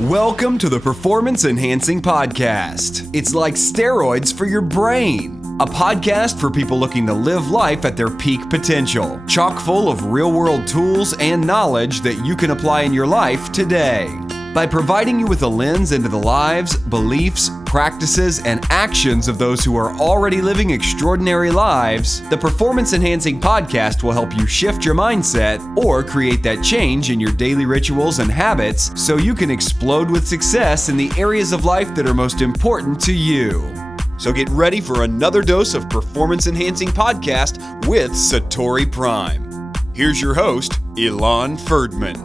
Welcome to the Performance Enhancing Podcast. It's like steroids for your brain. A podcast for people looking to live life at their peak potential. Chock full of real-world tools and knowledge that you can apply in your life today. By providing you with a lens into the lives, beliefs, practices, and actions of those who are already living extraordinary lives, the Performance Enhancing Podcast will help you shift your mindset or create that change in your daily rituals and habits so you can explode with success in the areas of life that are most important to you. So get ready for another dose of Performance Enhancing Podcast with Satori Prime. Here's your host, Ilan Ferdman.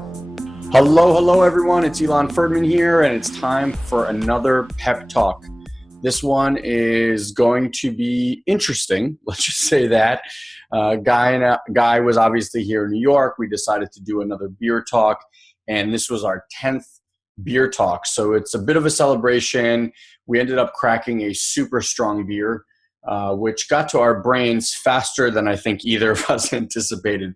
Hello, everyone. It's Ilan Ferdman here, and it's time for another pep talk. This one is going to be interesting. Let's just say that. Guy was obviously here in New York. We decided to do another beer talk, and this was our 10th beer talk. So it's a bit of a celebration. We ended up cracking a super strong beer, which got to our brains faster than I think either of us anticipated.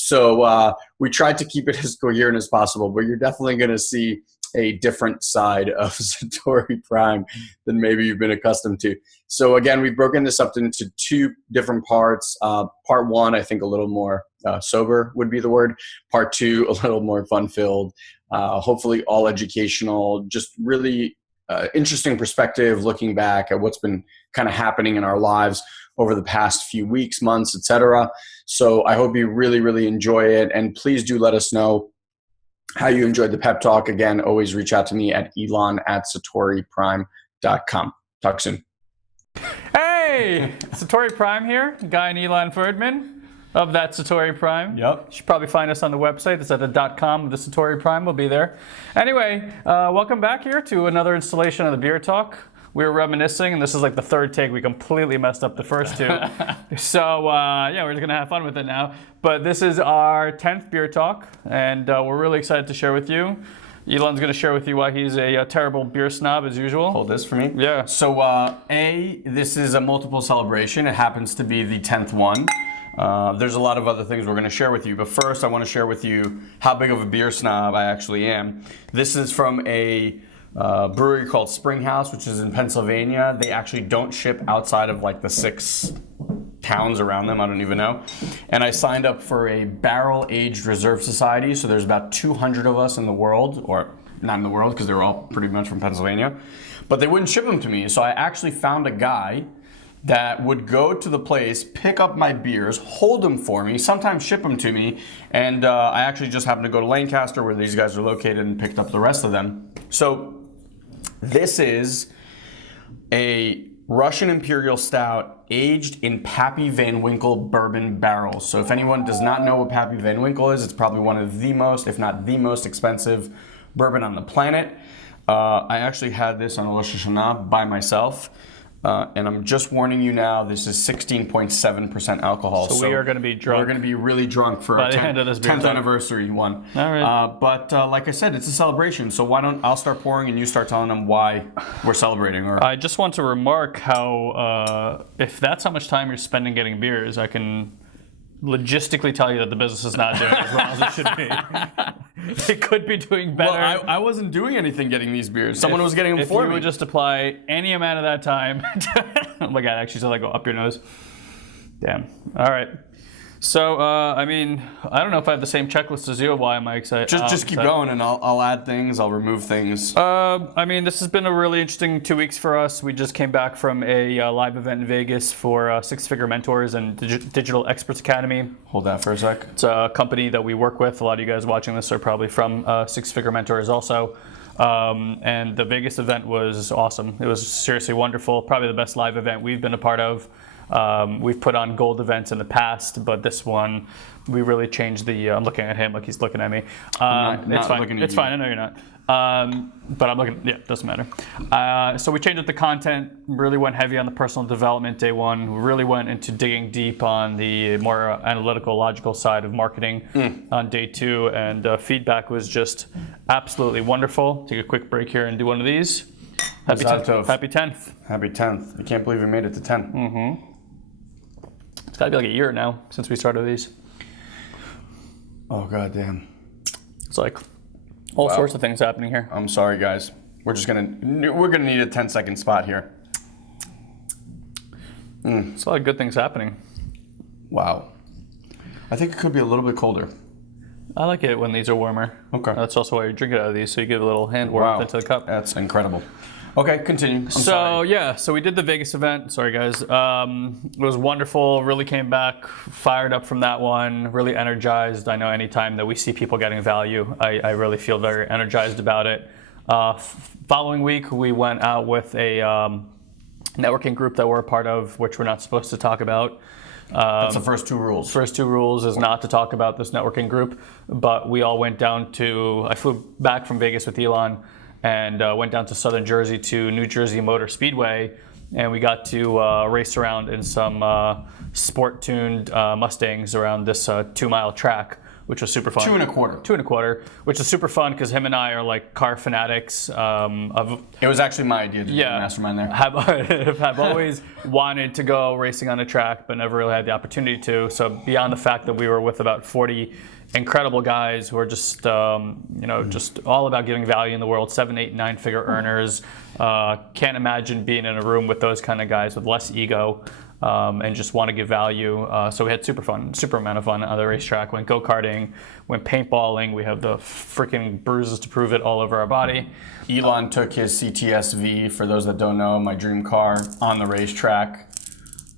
So we tried to keep it as coherent as possible, but you're definitely going to see a different side of Satori Prime than maybe you've been accustomed to. So again, we've broken this up into two different parts. Part one, I think a little more sober would be the word. Part two, a little more fun-filled, hopefully all educational, just really interesting perspective looking back at what's been kind of happening in our lives over the past few weeks, months, etc. So I hope you really, really enjoy it. And please do let us know how you enjoyed the pep talk. Again, always reach out to me at Ilan@SatoriPrime.com. Talk soon. Hey, Satori Prime here, Guy and Ilan Ferdman of That Satori Prime. Yep. You should probably find us on the website. It's at the .com. The Satori Prime will be there. Anyway, welcome back here to another installation of the Beer Talk. We were reminiscing, and this is like the third take. We completely messed up the first two. So, we're just going to have fun with it now. But this is our 10th Beer Talk, and we're really excited to share with you. Ilan's going to share with you why he's a terrible beer snob, as usual. Hold this for me. Yeah. So, this is a multiple celebration. It happens to be the 10th one. There's a lot of other things we're going to share with you. But first, I want to share with you how big of a beer snob I actually am. This is from a brewery called Springhouse, which is in Pennsylvania. They actually don't ship outside of like the 6 towns around them. I don't even know. And I signed up for a barrel-aged reserve society. So there's about 200 of us in the world, or not in the world because they're all pretty much from Pennsylvania. But they wouldn't ship them to me. So I actually found a guy that would go to the place, pick up my beers, hold them for me, sometimes ship them to me. And I actually just happened to go to Lancaster, where these guys are located, and picked up the rest of them. So this is a Russian Imperial Stout aged in Pappy Van Winkle bourbon barrels. So if anyone does not know what Pappy Van Winkle is, it's probably one of the most, if not the most expensive bourbon on the planet. I actually had this on Rosh Hashanah by myself. And I'm just warning you now, this is 16.7% alcohol. So we are going to be drunk. We're going to be really drunk for our 10th anniversary one. All right. But like I said, it's a celebration. So why don't I'll start pouring and you start telling them why we're celebrating. Or I just want to remark how if that's how much time you're spending getting beers, I can logistically tell you that the business is not doing as well as it should be. It could be doing better. Well, I wasn't doing anything getting these beers. Someone was getting them for me. If you would just apply any amount of that time. Oh my God, I actually saw that go up your nose. Damn. All right. So, I don't know if I have the same checklist as you. Why am I excited? Just keep going, and I'll add things. I'll remove things. This has been a really interesting 2 weeks for us. We just came back from a live event in Vegas for Six Figure Mentors and Digital Experts Academy. Hold that for a sec. It's a company that we work with. A lot of you guys watching this are probably from Six Figure Mentors also. And the Vegas event was awesome. It was seriously wonderful. Probably the best live event we've been a part of. We've put on gold events in the past, but this one, we really changed the, I'm looking at him like he's looking at me. It's fine. It's fine. I know you're not. But I'm looking, yeah, doesn't matter. So we changed up the content, really went heavy on the personal development day one, really went into digging deep on the more analytical, logical side of marketing on day two, and feedback was just absolutely wonderful. Take a quick break here and do one of these. Happy 10th. Happy 10th. Happy 10th. I can't believe we made it to 10. Mm-hmm. It's got to be like a year now since we started these. Oh, goddamn. It's like All sorts of things happening here. I'm sorry, guys. We're gonna need a 10-second spot here. There's a lot of good things happening. Wow. I think it could be a little bit colder. I like it when these are warmer. Okay. That's also why you drink it out of these, so you give a little hand warmth into the cup. That's incredible. Okay, continue. I'm sorry. So we did the Vegas event. Sorry, guys. It was wonderful. Really came back fired up from that one. Really energized. I know anytime that we see people getting value, I really feel very energized about it. Following week, we went out with a networking group that we're a part of, which we're not supposed to talk about. That's the first 2 rules. First 2 rules is not to talk about this networking group, but we all went down to, I flew back from Vegas with Ilan and went down to Southern Jersey to New Jersey Motor Speedway, and we got to race around in some sport-tuned Mustangs around this 2-mile track, which was super fun. 2 1/4. 2 1/4, which is super fun because him and I are like car fanatics. It was actually my idea to do the mastermind there. Have always wanted to go racing on a track, but never really had the opportunity to. So beyond the fact that we were with about 40 incredible guys who are just, just all about giving value in the world, 7, 8, 9-figure earners. Can't imagine being in a room with those kind of guys with less ego. And just want to give value. So we had super amount of fun on the racetrack. Went go-karting, went paintballing. We have the freaking bruises to prove it all over our body. Ilan took his CTS-V, for those that don't know, my dream car, on the racetrack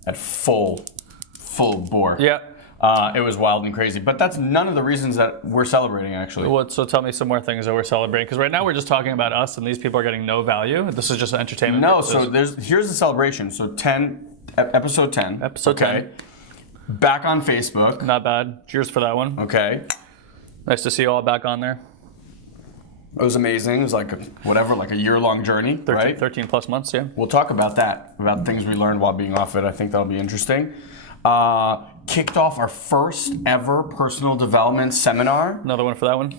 at full bore. Yeah. It was wild and crazy. But that's none of the reasons that we're celebrating, actually. So tell me some more things that we're celebrating. Because right now we're just talking about us, and these people are getting no value. This is just entertainment. No, purposes. So here's the celebration. So Episode 10. Episode 10. Back on Facebook. Not bad. Cheers for that one. Okay. Nice to see you all back on there. It was amazing. It was like a year-long journey, 13 plus months, yeah. We'll talk about that, about things we learned while being off it. I think that'll be interesting. Kicked off our first ever personal development seminar. Another one for that one.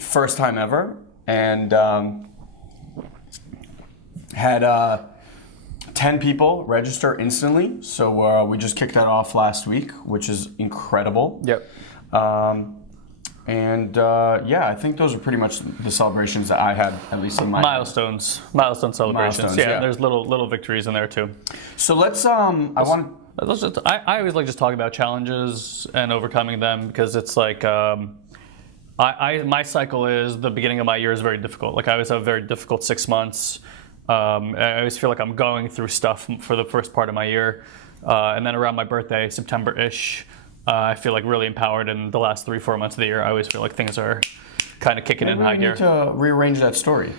First time ever. And had 10 people register instantly. So we just kicked that off last week, which is incredible. Yep. I think those are pretty much the celebrations that I had, at least in my milestone celebrations. Yeah, there's little victories in there too. So let's I always like just talking about challenges and overcoming them, because it's like my cycle is the beginning of my year is very difficult. Like I always have a very difficult 6 months. I always feel like I'm going through stuff for the first part of my year, and then around my birthday, September-ish, I feel like really empowered. In the last 3-4 months of the year, I always feel like things are kind of kicking in high gear. We need to rearrange that story.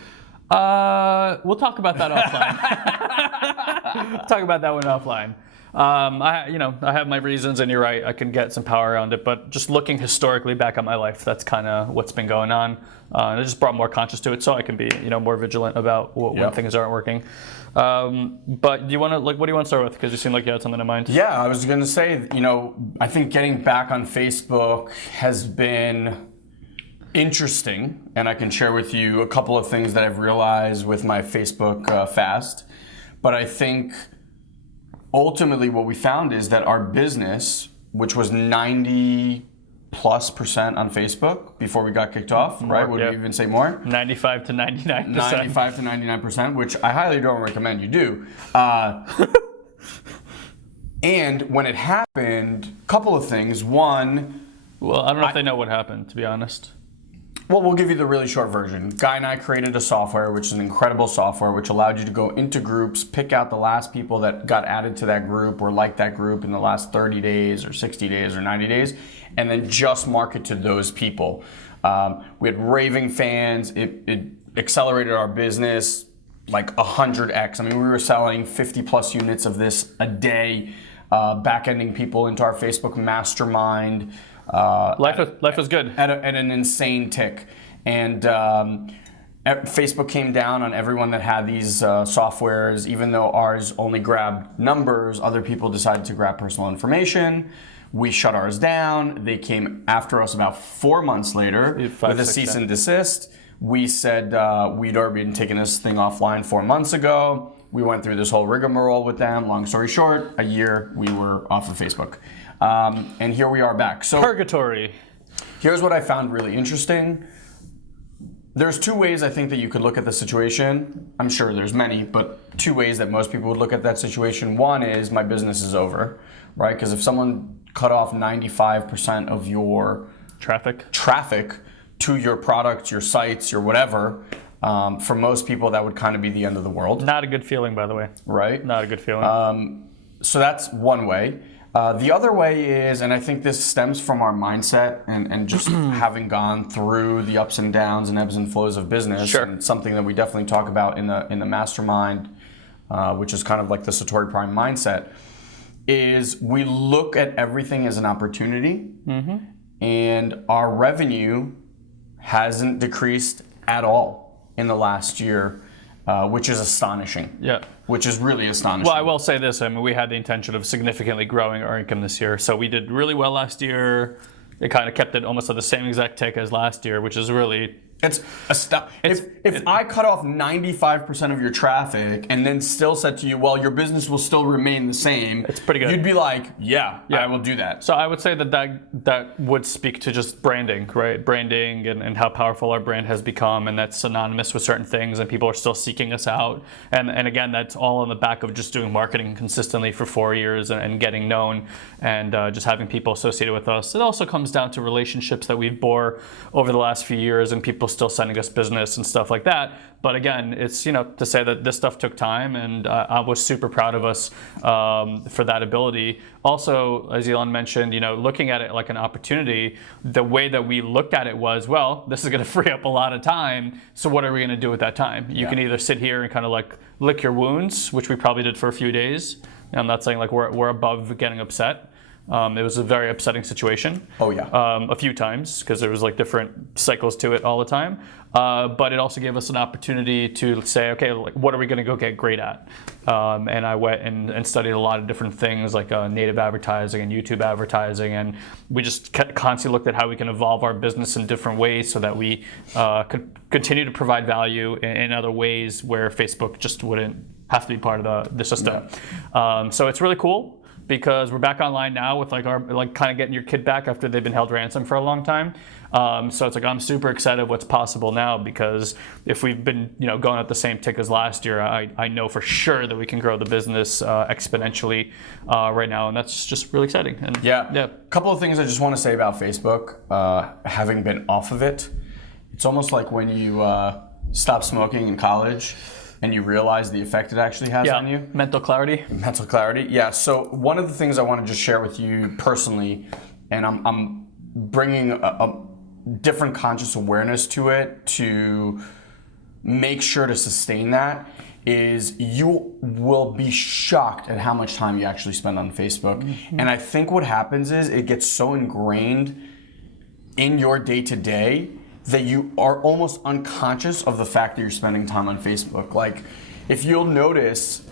We'll talk about that offline. Talk about that one offline. I have my reasons, and you're right, I can get some power around it, but just looking historically back on my life, that's kind of what's been going on. And it just brought more conscious to it, so I can be, more vigilant about when things aren't working. But do you want to, what do you want to start with? Because you seem like you had something in mind. Yeah, I was going to say, I think getting back on Facebook has been interesting, and I can share with you a couple of things that I've realized with my Facebook fast. But I think ultimately what we found is that our business, which was 90+% on Facebook before we got kicked off, right? Would we even say more? 95 to 99%. 95 to 99%, which I highly don't recommend you do. And when it happened, a couple of things. One, well, I don't know if they know what happened, to be honest. Well, we'll give you the really short version. Guy and I created a software, which is an incredible software, which allowed you to go into groups, pick out the last people that got added to that group or liked that group in the last 30 days or 60 days or 90 days, and then just market to those people. We had raving fans. It accelerated our business like 100x. I mean, we were selling 50 plus units of this a day, back-ending people into our Facebook mastermind. Life was good at an insane tick, and Facebook came down on everyone that had these softwares. Even though ours only grabbed numbers, other people decided to grab personal information. We shut ours down. They came after us about 4 months later with a cease and desist. We said we'd already been taking this thing offline 4 months ago. We went through this whole rigmarole with them. Long story short, a year we were off of Facebook. And here we are back. So purgatory. Here's what I found really interesting. There's two ways I think that you could look at the situation. I'm sure there's many, but two ways that most people would look at that situation. One is my business is over, right? Because if someone cut off 95% of your traffic to your products, your sites, your whatever, for most people that would kind of be the end of the world. Not a good feeling, by the way. Right? Not a good feeling. So that's one way. The other way is, and I think this stems from our mindset and just having gone through the ups and downs and ebbs and flows of business. Sure. And it's something that we definitely talk about in the mastermind, which is kind of like the Satori Prime mindset, is we look at everything as an opportunity, and our revenue hasn't decreased at all in the last year, which is astonishing. Yeah. Which is really astonishing. Well, I will say this. I mean, we had the intention of significantly growing our income this year. So we did really well last year. It kind of kept it almost at the same exact tick as last year, which is really... It's if I cut off 95% of your traffic and then still said to you, well, your business will still remain the same. It's pretty good. You'd be like, yeah, I will do that. So I would say that would speak to just branding, right? Branding and how powerful our brand has become, and that's synonymous with certain things, and people are still seeking us out. And again, that's all on the back of just doing marketing consistently for 4 years and getting known and just having people associated with us. It also comes down to relationships that we've bore over the last few years and people still sending us business and stuff like that. But again, it's, to say that this stuff took time, and I was super proud of us for that ability. Also, as Ilan mentioned, looking at it like an opportunity, the way that we looked at it was, well, this is going to free up a lot of time. So what are we going to do with that time? You can either sit here and kind of like lick your wounds, which we probably did for a few days. I'm not saying like we're above getting upset. It was a very upsetting situation. Oh yeah. A few times, because there was like different cycles to it all the time. But it also gave us an opportunity to say, okay, like, what are we going to go get great at? And I went and studied a lot of different things like native advertising and YouTube advertising, and we just constantly looked at how we can evolve our business in different ways so that we could continue to provide value in other ways where Facebook just wouldn't have to be part of the system. Yeah. So it's really cool, because we're back online now with like our kind of getting your kid back after they've been held ransom for a long time. So it's like I'm super excited what's possible now, because if we've been going at the same tick as last year, I know for sure that we can grow the business exponentially right now, and that's just really exciting. And yeah. A couple of things I just want to say about Facebook. Having been off of it, it's almost like when you stop smoking in college and you realize the effect it actually has on you. Mental clarity. Mental clarity, yeah. So one of the things I want to just share with you personally, and I'm bringing a different conscious awareness to it to make sure to sustain that, is you will be shocked at how much time you actually spend on Facebook. And I think what happens is it gets so ingrained in your day-to-day that you are almost unconscious of the fact that you're spending time on Facebook. Like, if you'll notice,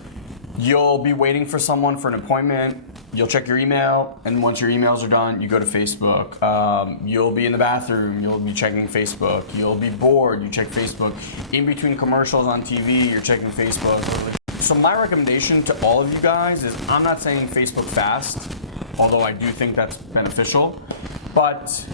you'll be waiting for someone for an appointment, you'll check your email, and once your emails are done, you go to Facebook. You'll be in the bathroom, you'll be checking Facebook. You'll be bored, you check Facebook. In between commercials on TV, you're checking Facebook. So my recommendation to all of you guys is, I'm not saying Facebook fast, although I do think that's beneficial, but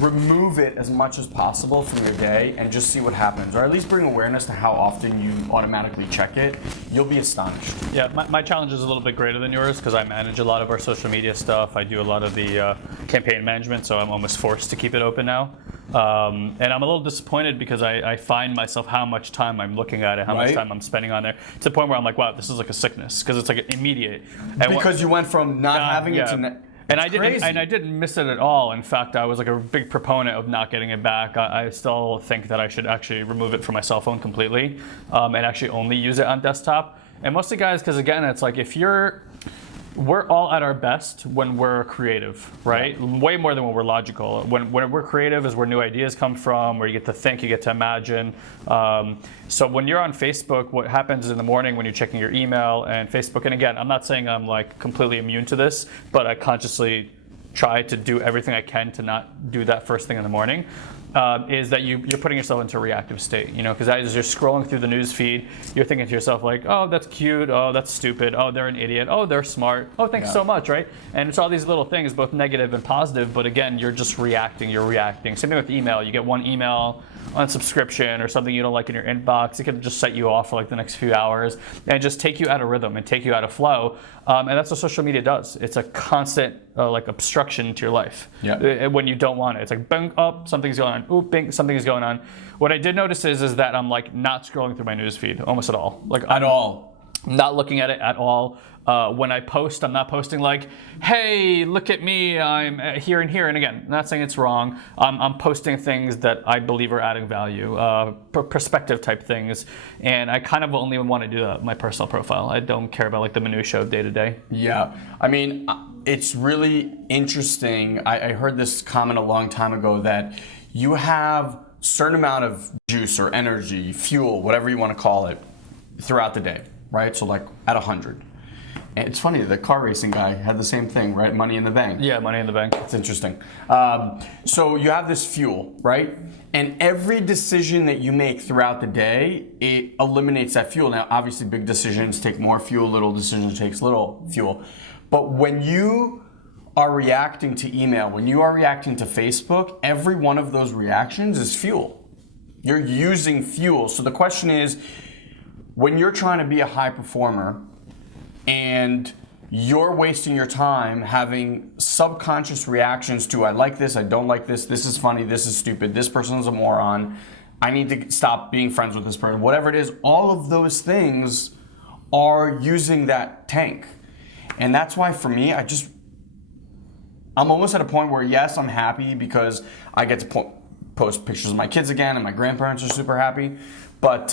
remove it as much as possible from your day and just see what happens, or at least bring awareness to how often you automatically check it. You'll be astonished. Yeah, my challenge is a little bit greater than yours, because I manage a lot of our social media stuff. I do a lot of the campaign management, so I'm almost forced to keep it open now. And I'm a little disappointed, because I find myself how much time I'm looking at it, how much time I'm spending on there, to the point where I'm like, wow, this is like a sickness, because it's like immediate. And because you went from not having it to... And I didn't miss it at all. In fact, I was like a big proponent of not getting it back. I still think that I should actually remove it from my cell phone completely, and actually only use it on desktop. And mostly, guys, because again, it's like we're all at our best when we're creative, right? Yeah. Way more than when we're logical. When we're creative is where new ideas come from, where you get to think, you get to imagine. So when you're on Facebook, what happens in the morning when you're checking your email and Facebook, and again, I'm not saying I'm like completely immune to this, but I consciously try to do everything I can to not do that first thing in the morning. is that you're putting yourself into a reactive state, because as you're scrolling through the news feed, you're thinking to yourself like, oh, that's cute, oh, that's stupid, oh, they're an idiot, oh, they're smart, oh, thanks so much, right? And it's all these little things, both negative and positive, but again, you're just reacting. Same thing with email. You get one email unsubscription or something you don't like in your inbox, it can just set you off for like the next few hours and just take you out of rhythm and take you out of flow. And that's what social media does. It's a constant like obstruction to your life when you don't want it. It's like bang, up, something's going on. Oop, bing, something's going on. What I did notice is that I'm like not scrolling through my news feed almost at all. Like at all. Not looking at it at all. When I post, I'm not posting like, hey, look at me, I'm here and here. And again, I'm not saying it's wrong. I'm posting things that I believe are adding value, perspective type things. And I kind of only want to do that with my personal profile. I don't care about like the minutia of day to day. Yeah, I mean, it's really interesting. I heard this comment a long time ago that you have a certain amount of juice or energy, fuel, whatever you want to call it, throughout the day, right? So like at 100. And it's funny, the car racing guy had the same thing, right? Money in the bank. Yeah, money in the bank. It's interesting. So you have this fuel, right? And every decision that you make throughout the day, it eliminates that fuel. Now, obviously, big decisions take more fuel, little decisions takes little fuel. But when you are reacting to email, when you are reacting to Facebook, every one of those reactions is fuel. You're using fuel. So the question is, when you're trying to be a high performer and you're wasting your time having subconscious reactions to I like this, I don't like this is funny, this is stupid, this person's a moron, I need to stop being friends with this person, whatever it is, all of those things are using that tank. And that's why for me, I'm almost at a point where yes, I'm happy because I get to post pictures of my kids again and my grandparents are super happy. But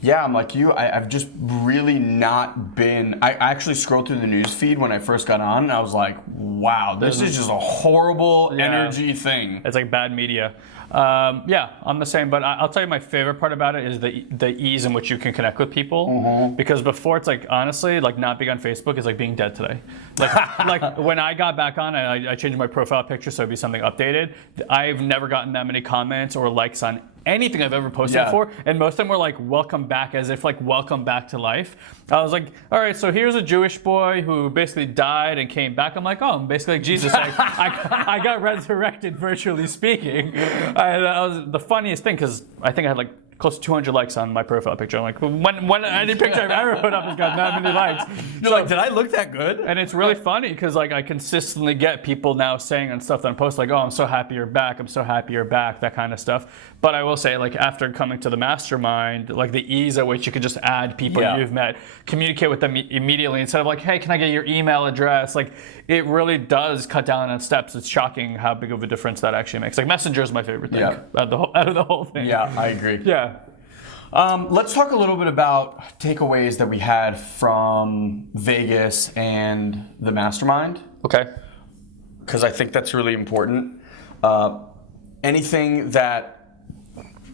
yeah, I'm like you. I've just really not been. I actually scrolled through the news feed when I first got on, and I was like, "Wow, this is just a horrible energy thing." It's like bad media. Yeah, I'm the same. But I'll tell you, my favorite part about it is the ease in which you can connect with people. Because before, it's like honestly, like not being on Facebook is like being dead today. Like when I got back on, and I changed my profile picture so it'd be something updated. I've never gotten that many comments or likes on anything I've ever posted before, and most of them were like welcome back, as if like welcome back to life. I was like, all right, so here's a Jewish boy who basically died and came back. I'm like, oh, I'm basically like Jesus. I got resurrected, virtually speaking. That was the funniest thing, because I think I had like close to 200 likes on my profile picture. I'm like, when any picture I've ever put up has got that many likes. You're like, did I look that good? And it's really funny because like I consistently get people now saying on stuff that I'm posting, like, oh, I'm so happy you're back. I'm so happy you're back, that kind of stuff. But I will say, like, after coming to the mastermind, like the ease at which you could just add people you've met, communicate with them immediately instead of like, hey, can I get your email address? Like, it really does cut down on steps. It's shocking how big of a difference that actually makes. Like, Messenger is my favorite thing out of the whole thing. Yeah, I agree. Yeah. Let's talk a little bit about takeaways that we had from Vegas and the mastermind. Okay. Because I think that's really important. Anything that,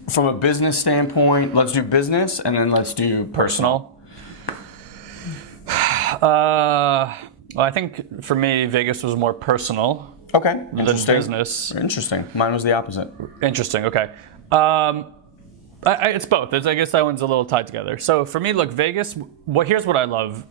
from a business standpoint, let's do business and then let's do personal. Well, I think for me, Vegas was more personal. Okay. Than business. Interesting. Mine was the opposite. Interesting. Okay. It's both. I guess that one's a little tied together. So for me, look, Vegas, here's what I love.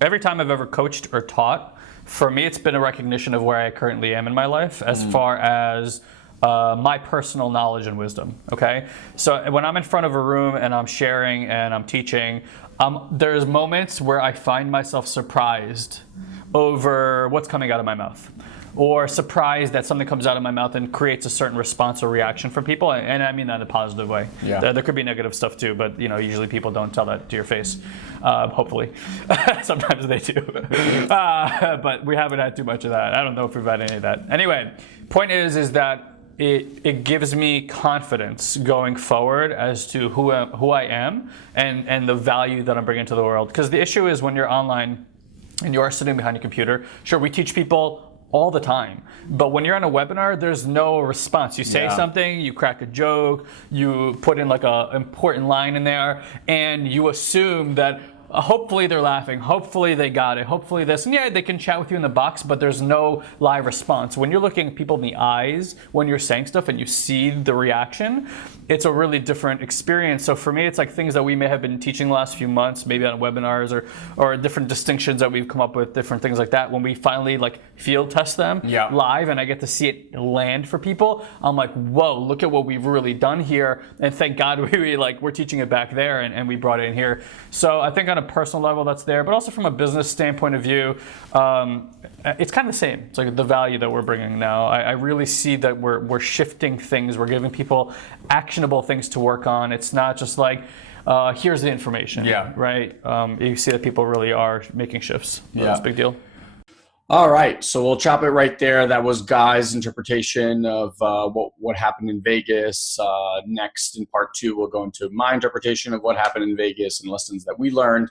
Every time I've ever coached or taught, for me, it's been a recognition of where I currently am in my life as far as my personal knowledge and wisdom, okay? So when I'm in front of a room and I'm sharing and I'm teaching, there's moments where I find myself surprised over what's coming out of my mouth, or surprised that something comes out of my mouth and creates a certain response or reaction from people, and I mean that in a positive way. Yeah. There could be negative stuff too, but usually people don't tell that to your face, hopefully. Sometimes they do. But we haven't had too much of that. I don't know if we've had any of that. Anyway, point is that it gives me confidence going forward as to who I am and the value that I'm bringing to the world. Because the issue is when you're online and you are sitting behind your computer, sure, we teach people all the time. But when you're on a webinar, there's no response. You say something, you crack a joke, you put in like an important line in there, and you assume that hopefully they're laughing. Hopefully they got it. Hopefully this. And yeah, they can chat with you in the box, but there's no live response. When you're looking at people in the eyes, when you're saying stuff and you see the reaction, it's a really different experience. So for me, it's like things that we may have been teaching the last few months, maybe on webinars or different distinctions that we've come up with, different things like that. When we finally like field test them live and I get to see it land for people, I'm like, whoa, look at what we've really done here. And thank God we're teaching it back there and we brought it in here. So I think on a personal level that's there, but also from a business standpoint of view, it's kind of the same. It's like the value that we're bringing now. I really see that we're shifting things. We're giving people actionable things to work on. It's not just like, here's the information, right? You see that people really are making shifts. That's a big deal. All right, so we'll chop it right there. That was Guy's interpretation of what happened in Vegas. Next, in part 2, we'll go into my interpretation of what happened in Vegas and lessons that we learned,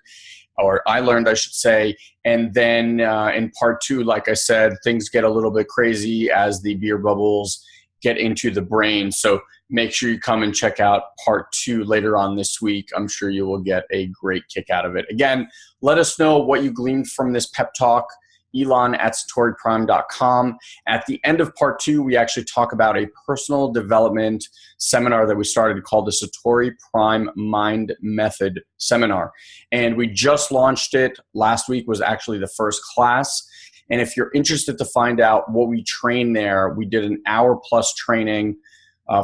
or I learned, I should say. And then in part 2, like I said, things get a little bit crazy as the beer bubbles get into the brain. So make sure you come and check out part 2 later on this week. I'm sure you will get a great kick out of it. Again, let us know what you gleaned from this pep talk. Ilan at SatoriPrime.com. At the end of part 2, we actually talk about a personal development seminar that we started called the Satori Prime Mind Method Seminar. And we just launched it. Last week was actually the first class. And if you're interested to find out what we train there, we did an hour-plus training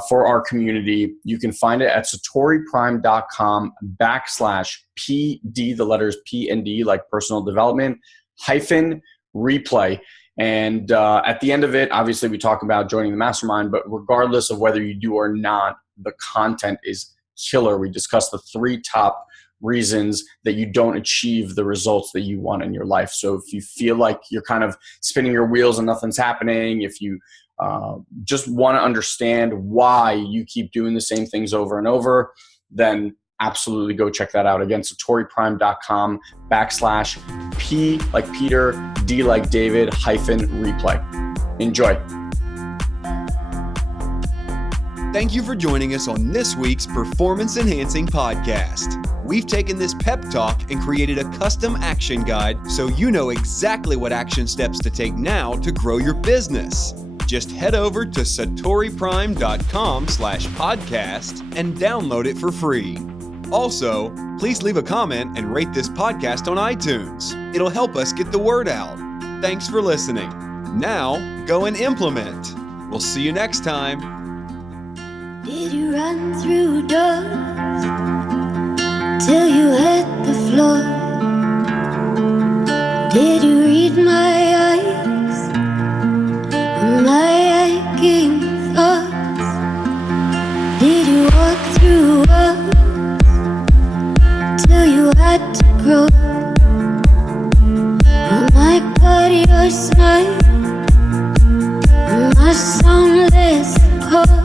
for our community. You can find it at SatoriPrime.com/PD, the letters P and D, like personal development, -replay. And at the end of it, obviously we talk about joining the mastermind, but regardless of whether you do or not, the content is killer. We discuss the 3 top reasons that you don't achieve the results that you want in your life. So if you feel like you're kind of spinning your wheels and nothing's happening, if you just want to understand why you keep doing the same things over and over, then absolutely go check that out. Again, SatoriPrime.com/P like Peter, D like David, -replay. Enjoy. Thank you for joining us on this week's Performance Enhancing Podcast. We've taken this pep talk and created a custom action guide so you know exactly what action steps to take now to grow your business. Just head over to SatoriPrime.com/podcast and download it for free. Also, please leave a comment and rate this podcast on iTunes. It'll help us get the word out. Thanks for listening. Now, go and implement. We'll see you next time. Did you run through doors till you hit the floor? Did you read my eyes and my aching thoughts? Did you walk through walls till you had to grow? Oh my God, you're smart, my soundless call.